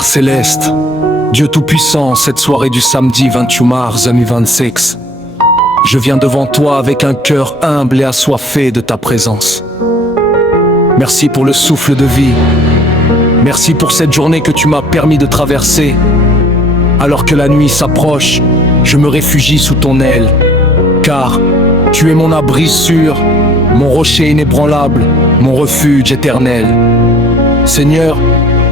Père céleste, Dieu tout-puissant, cette soirée du samedi 28 mars 2026, je viens devant toi avec un cœur humble et assoiffé de ta présence. Merci pour le souffle de vie. Merci pour cette journée que tu m'as permis de traverser. Alors que la nuit s'approche, je me réfugie sous ton aile, car tu es mon abri sûr, mon rocher inébranlable, mon refuge éternel. Seigneur,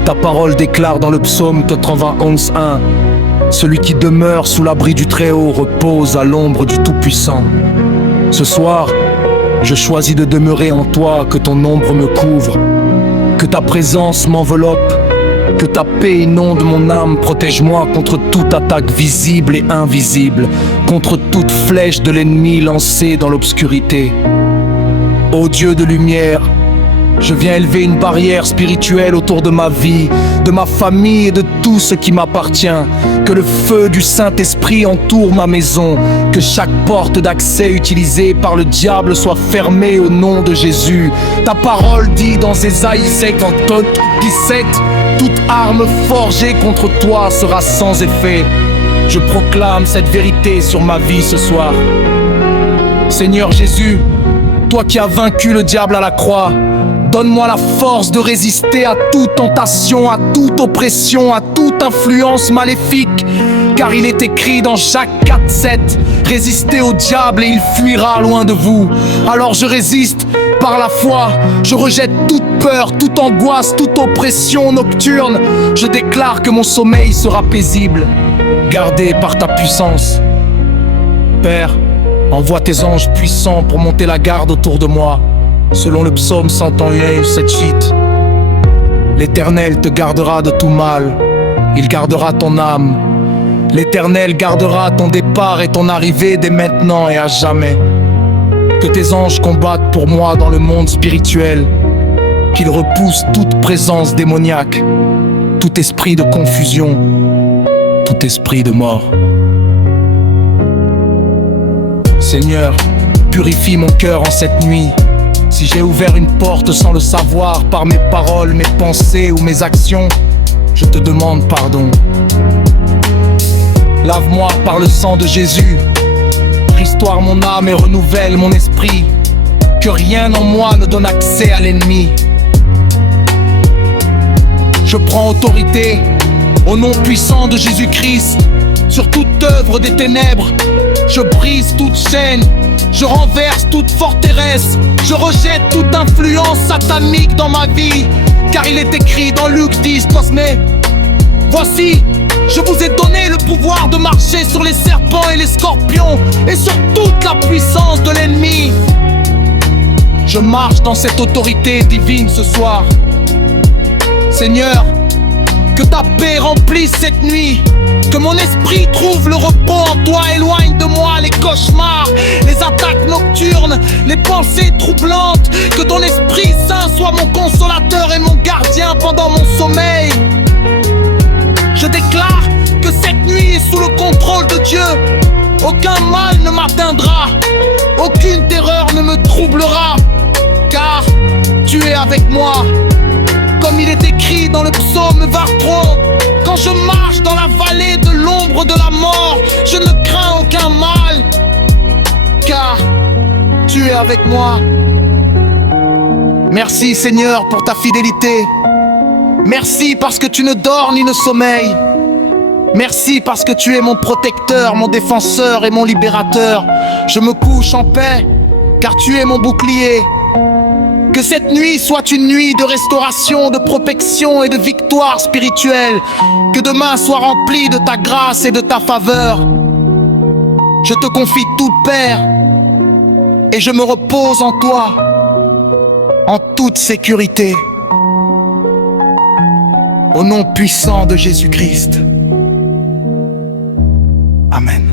ta parole déclare dans le psaume 91:1 « Celui qui demeure sous l'abri du Très-Haut repose à l'ombre du Tout-Puissant ». Ce soir, je choisis de demeurer en toi, que ton ombre me couvre, que ta présence m'enveloppe, que ta paix inonde mon âme. Protège-moi contre toute attaque visible et invisible, contre toute flèche de l'ennemi lancée dans l'obscurité. Ô Dieu de lumière, je viens élever une barrière spirituelle autour de ma vie, de ma famille et de tout ce qui m'appartient. Que le feu du Saint-Esprit entoure ma maison, que chaque porte d'accès utilisée par le diable soit fermée au nom de Jésus. Ta parole dit dans Ésaïe 57, « Toute arme forgée contre toi sera sans effet ». Je proclame cette vérité sur ma vie ce soir. Seigneur Jésus, toi qui as vaincu le diable à la croix, donne-moi la force de résister à toute tentation, à toute oppression, à toute influence maléfique. Car il est écrit dans Jacques 4:7, « Résistez au diable et il fuira loin de vous ». Alors je résiste par la foi, je rejette toute peur, toute angoisse, toute oppression nocturne. Je déclare que mon sommeil sera paisible, gardé par ta puissance. Père, envoie tes anges puissants pour monter la garde autour de moi. Selon le psaume 101, 7:8, l'Éternel te gardera de tout mal, il gardera ton âme. L'Éternel gardera ton départ et ton arrivée dès maintenant et à jamais. Que tes anges combattent pour moi dans le monde spirituel, qu'ils repoussent toute présence démoniaque, tout esprit de confusion, tout esprit de mort. Seigneur, purifie mon cœur en cette nuit. Si j'ai ouvert une porte sans le savoir, par mes paroles, mes pensées ou mes actions, je te demande pardon. Lave-moi par le sang de Jésus, restaure mon âme et renouvelle mon esprit. Que rien en moi ne donne accès à l'ennemi. Je prends autorité au nom puissant de Jésus-Christ sur toute œuvre des ténèbres. Je brise toute chaîne, je renverse toute forteresse, je rejette toute influence satanique dans ma vie. Car il est écrit dans Luc 10:9, « Voici, je vous ai donné le pouvoir de marcher sur les serpents et les scorpions et sur toute la puissance de l'ennemi. » Je marche dans cette autorité divine ce soir. Seigneur, que ta paix remplisse cette nuit, que mon esprit trouve le repos en toi. Éloigne de moi les cauchemars, les attaques nocturnes, les pensées troublantes. Que ton Esprit Saint soit mon consolateur et mon gardien pendant mon sommeil. Je déclare que cette nuit est sous le contrôle de Dieu. Aucun mal ne m'atteindra, aucune terreur ne me troublera, car tu es avec moi. Comme il est écrit dans le psaume 23, « Quand je marche dans la vallée de l'ombre de la mort, je ne crains aucun mal, car tu es avec moi. » Merci Seigneur pour ta fidélité. Merci parce que tu ne dors ni ne sommeilles. Merci parce que tu es mon protecteur, mon défenseur et mon libérateur. Je me couche en paix, car tu es mon bouclier. Que cette nuit soit une nuit de restauration, de protection et de victoire spirituelle. Que demain soit rempli de ta grâce et de ta faveur. Je te confie tout, Père, et je me repose en toi, en toute sécurité. Au nom puissant de Jésus-Christ. Amen.